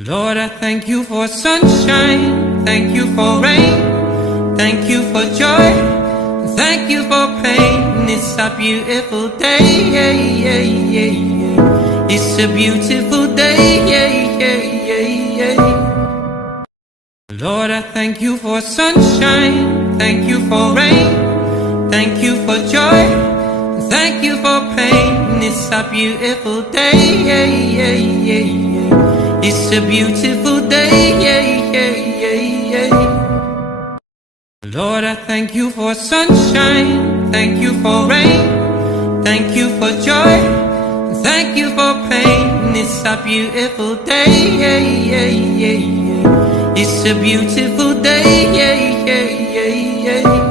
Lord, I thank you for sunshine, thank you for rain, thank you for joy, thank you for pain. It's a beautiful day, yeah, yeah, yeah, yeah. It's a beautiful day, yeah, yeah, yeah, yeah. Lord, I thank you for sunshine, thank you for rain, thank you for joy, thank you for pain. It's a beautiful day, yeah, yeah, yeah, yeah. It's a beautiful day, yeah, yeah, yeah, yeah. Lord, I thank you for sunshine, thank you for rain, thank you for joy, thank you for pain. It's a beautiful day, yeah, yeah, yeah, yeah. It's a beautiful day, yeah, yeah, yeah, yeah.